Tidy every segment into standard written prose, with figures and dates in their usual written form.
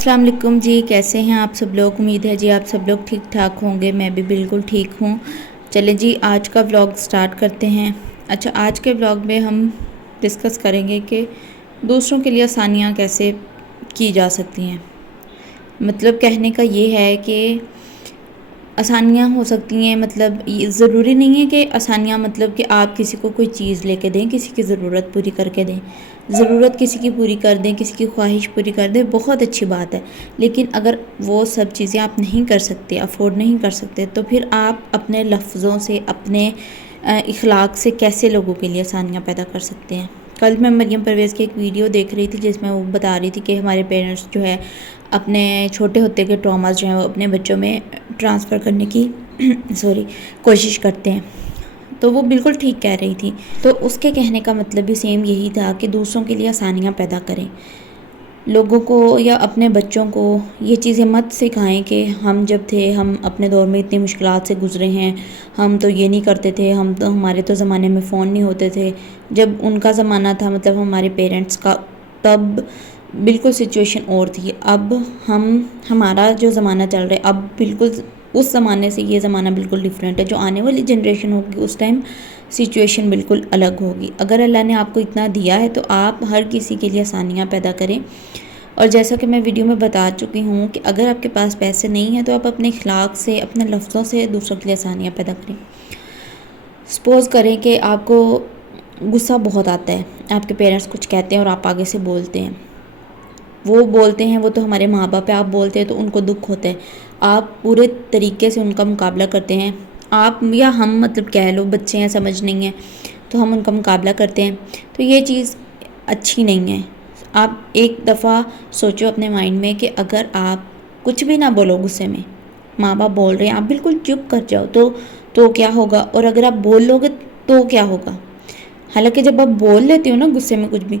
अस्सलाम वालेकुम जी, कैसे हैं आप सब लोग। उम्मीद है जी आप सब लोग ठीक ठाक होंगे। मैं भी बिल्कुल ठीक हूँ। चलें जी, आज का व्लॉग स्टार्ट करते हैं। अच्छा, आज के व्लॉग में हम डिस्कस करेंगे कि दूसरों के लिए आसानियाँ कैसे की जा सकती हैं। मतलब कहने का ये है कि आसानियाँ हो सकती हैं, मतलब ये ज़रूरी नहीं है कि आसानियाँ मतलब कि आप किसी को कोई चीज़ लेके दें, किसी की ज़रूरत पूरी करके दें। ज़रूरत किसी की पूरी कर दें, किसी की ख्वाहिश पूरी कर दें, बहुत अच्छी बात है। लेकिन अगर वो सब चीज़ें आप नहीं कर सकते, अफोर्ड नहीं कर सकते, तो फिर आप अपने लफ्ज़ों से, अपने इखलाक से कैसे लोगों के लिए आसानियाँ पैदा कर सकते हैं। कल मैं मरियम परवेज़ की एक वीडियो देख रही थी जिसमें वो बता रही थी कि हमारे पेरेंट्स जो है अपने छोटे होते के ट्रॉमास जो हैं वो अपने बच्चों में ट्रांसफ़र करने की कोशिश करते हैं। तो वो बिल्कुल ठीक कह रही थी। तो उसके कहने का मतलब भी सेम यही था कि दूसरों के लिए आसानियाँ पैदा करें। लोगों को या अपने बच्चों को ये चीज़ें मत सिखाएं कि हम जब थे, हम अपने दौर में इतनी मुश्किलात से गुज़रे हैं, हम तो ये नहीं करते थे, हमारे तो ज़माने में फ़ोन नहीं होते थे। जब उनका ज़माना था, मतलब हमारे पेरेंट्स का, तब बिल्कुल सिचुएशन और थी। अब हमारा जो ज़माना चल रहा है, अब बिल्कुल उस ज़माने से ये ज़माना बिल्कुल डिफरेंट है। जो आने वाली जनरेशन होगी उस टाइम सिचुएशन बिल्कुल अलग होगी। अगर अल्लाह ने आपको इतना दिया है तो आप हर किसी के लिए आसानियाँ पैदा करें। और जैसा कि मैं वीडियो में बता चुकी हूँ कि अगर आपके पास पैसे नहीं हैं तो आप अपने इखलाक से, अपने लफ्ज़ों से दूसरों के लिए आसानियाँ पैदा करें। सपोज़ करें कि आपको गुस्सा बहुत आता है, आपके पेरेंट्स कुछ कहते हैं और आप आगे से बोलते हैं। वो बोलते हैं, वो तो हमारे माँ बाप है, आप बोलते हैं तो उनको दुख होता है। आप पूरे तरीके से उनका मुकाबला करते हैं, आप या हम, मतलब कह लो बच्चे हैं, समझ नहीं है तो हम उनका मुकाबला करते हैं। तो ये चीज़ अच्छी नहीं है। आप एक दफ़ा सोचो अपने माइंड में कि अगर आप कुछ भी ना बोलो गुस्से में, माँ बाप बोल रहे हैं, आप बिल्कुल चुप कर जाओ तो क्या होगा, और अगर आप बोल लोगे तो क्या होगा। हालांकि जब आप बोल लेते हो ना गुस्से में कुछ भी,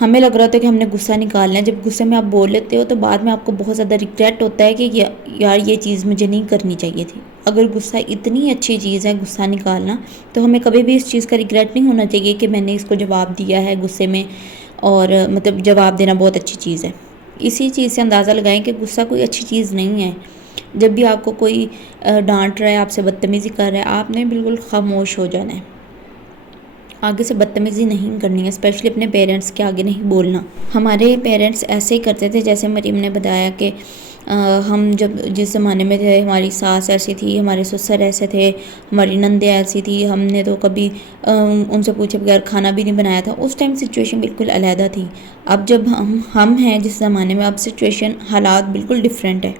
हमें लग रहा था कि हमने गुस्सा निकालना है, जब गुस्से में आप बोल लेते हो तो बाद में आपको बहुत ज़्यादा रिग्रेट होता है कि यार ये चीज़ मुझे नहीं करनी चाहिए थी। अगर गुस्सा इतनी अच्छी चीज़ है, गुस्सा निकालना, तो हमें कभी भी इस चीज़ का रिग्रेट नहीं होना चाहिए कि मैंने इसको जवाब दिया है गुस्से में। और मतलब जवाब देना बहुत अच्छी चीज़ है। इसी चीज़ से अंदाज़ा लगाएं कि गुस्सा कोई अच्छी चीज़ नहीं है। जब भी आपको कोई डांट रहा है, आपसे बदतमीज़ी कर रहा है, आपने बिल्कुल खामोश हो जाना है। आगे से बदतमीज़ी नहीं करनी है, स्पेशली अपने पेरेंट्स के आगे नहीं बोलना। हमारे पेरेंट्स ऐसे ही करते थे, जैसे मरीम ने बताया कि हम जब जिस ज़माने में थे, हमारी सास ऐसी थी, हमारे ससुर ऐसे थे, हमारी नंदे ऐसी थी, हमने तो कभी उनसे पूछे बगैर खाना भी नहीं बनाया था। उस टाइम सिचुएशन बिल्कुल अलहदा थी। अब जब हम हैं जिस ज़माने में, अब सिचुएशन, हालात बिल्कुल डिफरेंट है।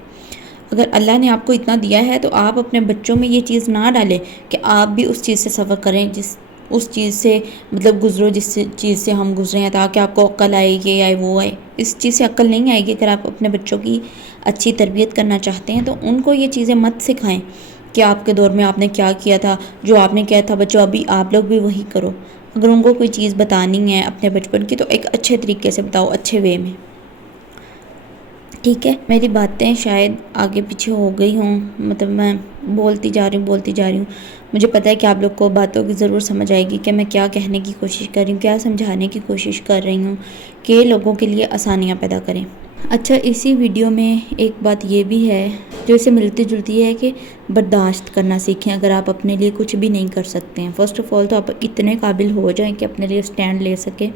अगर अल्लाह ने आपको इतना दिया है तो आप अपने बच्चों में ये चीज़ ना डालें कि आप भी उस चीज़ से सफ़र करें, उस चीज़ से मतलब गुज़रो जिस चीज़ से हम गुज़रे हैं, ताकि आपको अक्ल आए, ये आए वो आए। इस चीज़ से अक्ल नहीं आएगी। अगर आप अपने बच्चों की अच्छी तरबियत करना चाहते हैं तो उनको ये चीज़ें मत सिखाएं कि आपके दौर में आपने क्या किया था, जो आपने किया था बच्चों अभी आप लोग भी वही करो। अगर उनको कोई चीज़ बतानी है अपने बचपन की तो एक अच्छे तरीके से बताओ, अच्छे वे में। ठीक है, मेरी बातें शायद आगे पीछे हो गई हों, मतलब मैं बोलती जा रही हूँ। मुझे पता है कि आप लोग को बातों की ज़रूर समझ आएगी कि मैं क्या कहने की कोशिश कर रही हूँ, क्या समझाने की कोशिश कर रही हूँ कि लोगों के लिए आसानियाँ पैदा करें। अच्छा, इसी वीडियो में एक बात ये भी है जो इससे मिलती जुलती है कि बर्दाश्त करना सीखें। अगर आप अपने लिए कुछ भी नहीं कर सकते हैं, फ़र्स्ट ऑफ़ ऑल तो आप इतने काबिल हो जाएं कि अपने लिए स्टैंड ले सकें।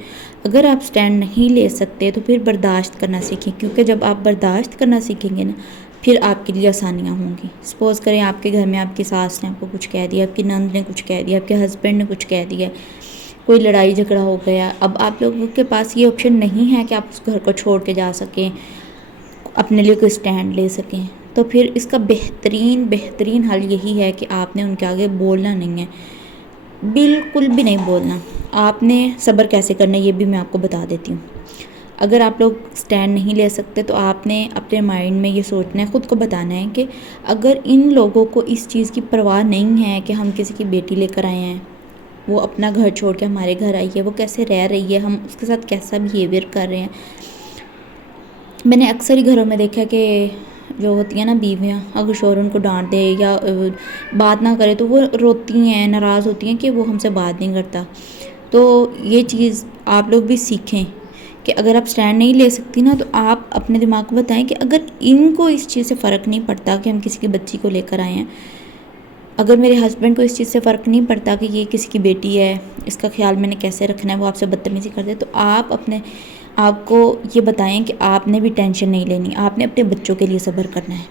अगर आप स्टैंड नहीं ले सकते तो फिर बर्दाश्त करना सीखें, क्योंकि जब आप बर्दाश्त करना सीखेंगे ना, फिर आपके लिए आसानियाँ होंगी। सपोज़ करें आपके घर में आपकी सास ने आपको कुछ कह दिया, आपकी नंद ने कुछ कह दिया, आपके हस्बैंड ने कुछ कह दिया, कोई लड़ाई झगड़ा हो गया। अब आप लोगों के पास ये ऑप्शन नहीं है कि आप उस घर को छोड़ के जा सकें, अपने लिए कोई स्टैंड ले सकें। तो फिर इसका बेहतरीन हल यही है कि आपने उनके आगे बोलना नहीं है, बिल्कुल भी नहीं बोलना। आपने सब्र कैसे करना है ये भी मैं आपको बता देती हूँ। अगर आप लोग स्टैंड नहीं ले सकते तो आपने अपने माइंड में ये सोचना है, ख़ुद को बताना है कि अगर इन लोगों को इस चीज़ की परवाह नहीं है कि हम किसी की बेटी लेकर आए हैं, वो अपना घर छोड़ के हमारे घर आई है, वो कैसे रह रही है, हम उसके साथ कैसा बिहेवियर कर रहे हैं। मैंने अक्सर ही घरों में देखा कि जो होती हैं ना बीवियाँ, अगर शौहर उनको डांट दे या बात ना करे तो वो रोती हैं, नाराज़ होती हैं कि वो हमसे बात नहीं करता। तो ये चीज़ आप लोग भी सीखें کہ اگر آپ سٹینڈ نہیں لے سکتی نا تو آپ اپنے دماغ کو بتائیں کہ اگر ان کو اس چیز سے فرق نہیں پڑتا کہ ہم کسی کی بچی کو لے کر آئے ہیں، اگر میرے ہسبینڈ کو اس چیز سے فرق نہیں پڑتا کہ یہ کسی کی بیٹی ہے، اس کا خیال میں نے کیسے رکھنا ہے، وہ آپ سے بدتمیزی کر دے، تو آپ اپنے آپ کو یہ بتائیں کہ آپ نے بھی ٹینشن نہیں لینی، آپ نے اپنے بچوں کے لیے صبر کرنا ہے۔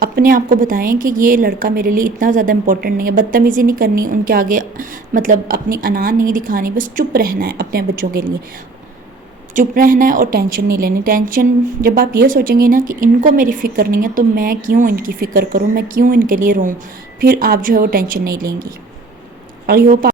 اپنے آپ کو بتائیں کہ یہ لڑکا میرے لیے اتنا زیادہ امپورٹنٹ نہیں ہے، بدتمیزی نہیں کرنی ان کے آگے، مطلب اپنی انا نہیں دکھانی، بس چپ رہنا ہے اپنے بچوں کے لیے، چپ رہنا ہے اور ٹینشن نہیں لینی۔ ٹینشن جب آپ یہ سوچیں گے نا کہ ان کو میری فکر نہیں ہے تو میں کیوں ان کی فکر کروں، میں کیوں ان کے لیے روں، پھر آپ جو ہے وہ ٹینشن نہیں لیں گی۔ اور یہ